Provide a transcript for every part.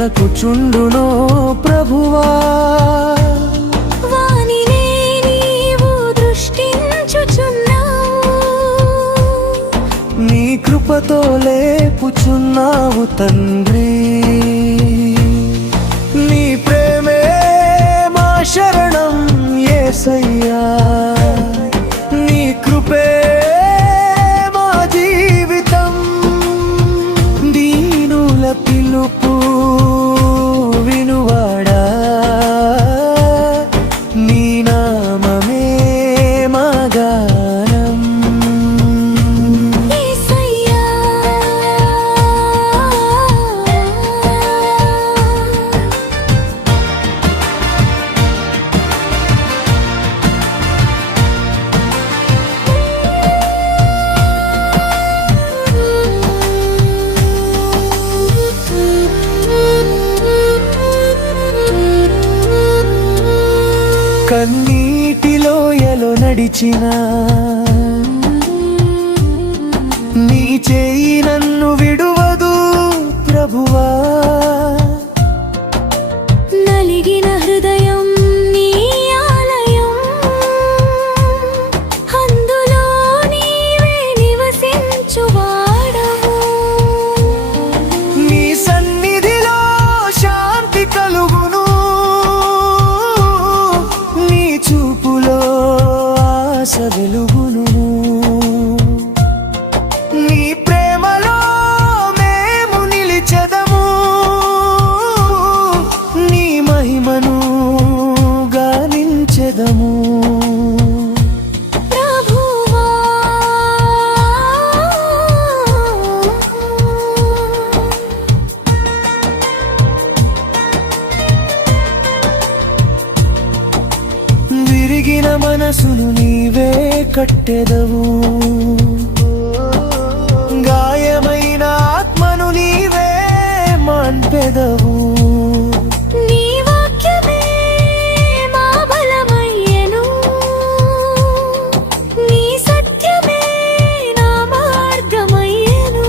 వణకుచుండునో ప్రభువా. వానినే నీవు దృష్టించుచున్నావు, నీ కృపతో లేపుచున్నావు తండ్రి. నీ ప్రేమే మా శరణం యేసయ్యా, నీ కృపే మా జీవితం. దీనుల పిలుపు వినువాడా, నీ నామమే మా గానం. యేసయ్యా. కన్నీటిలోయలో నడిచిన నీ చేయి నన్ను విడువదు ప్రభువా. నలిగిన హృదయం నీ ఆలయం, అందులో నీవే నివసించువాడవు. నీ సన్నిధిలో శాంతి కలుగును, నీ చూపులో ఆశ వెలుగును. నీ ప్రేమలో మేము నిలిచెదము, నీ మహిమను గానించెదము. ప్రభువా. విరిగిన మనసును నీవే కట్టెదవు, గాయమైన ఆత్మను నీవే మాన్పెదవు. నీ వాక్యమే మా బలమయ్యెను, నీ సత్యమే నా మార్గమయ్యెను.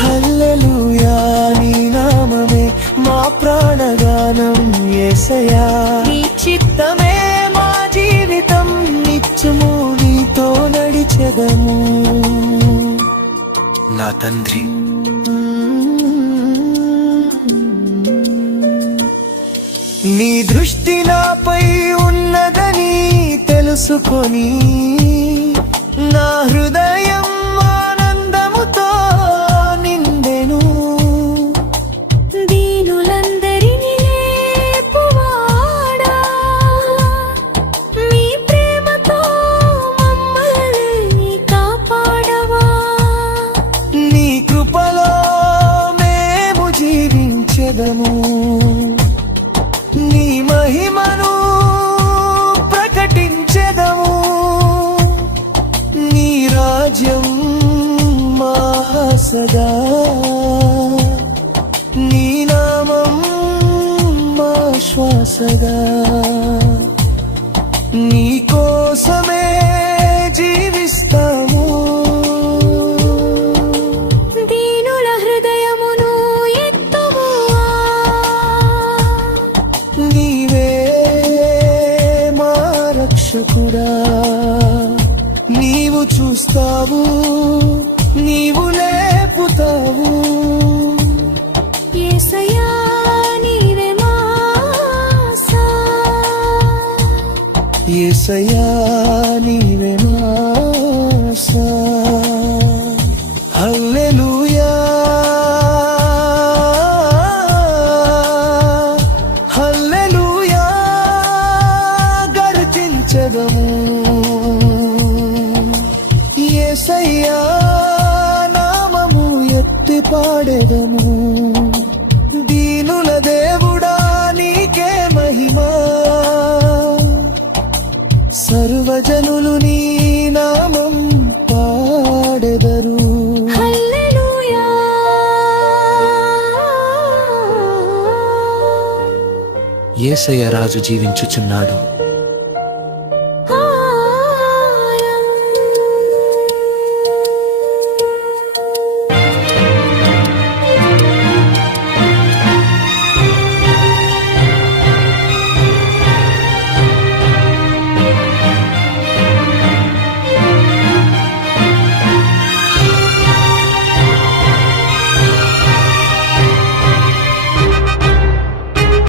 హల్లెలూయా, నీ నామమే మా ప్రాణగానం యేసయ్యా. నీ చిత్తమే మా జీవితం, నిత్యము నీతో నడిచెదము నా తండ్రి. నీ దృష్టి నాపై ఉన్నదని తెలుసుకొని నా హృదయం ఆనందముతో నిండెను. దీనులందరినీ లేపువాడా, నీ ప్రేమతో మమ్మల్ని కాపాడవా. నీ కృపలో మేము జీవించెదము, నీ మహిమను ప్రకటించెదము. నీ రాజ్యం మా సదా, నీ నామం మా శ్వాసగా. నీ కోసమే జీవిస్తాము, దీనుల హృదయమును ఎత్తువా. నీవే మా రక్షకుడా. నీవు చూస్తావు, నీవు లేపుతావు. యేసయ్యా, నీవే మా ఆశా. యేసయ్యా, నీవే మా ఆశా. హల్లెలూయా, హల్లెలూయా, గర్జించెదము. యేసయ్యా నామము ఎత్తి పాడెదము. దీనుల దేవుడా, నీకే మహిమా. సర్వజనులు నీ నామం పాడెదరు. హల్లెలూయా. యేసయ్య రాజు జీవించుచున్నాడు.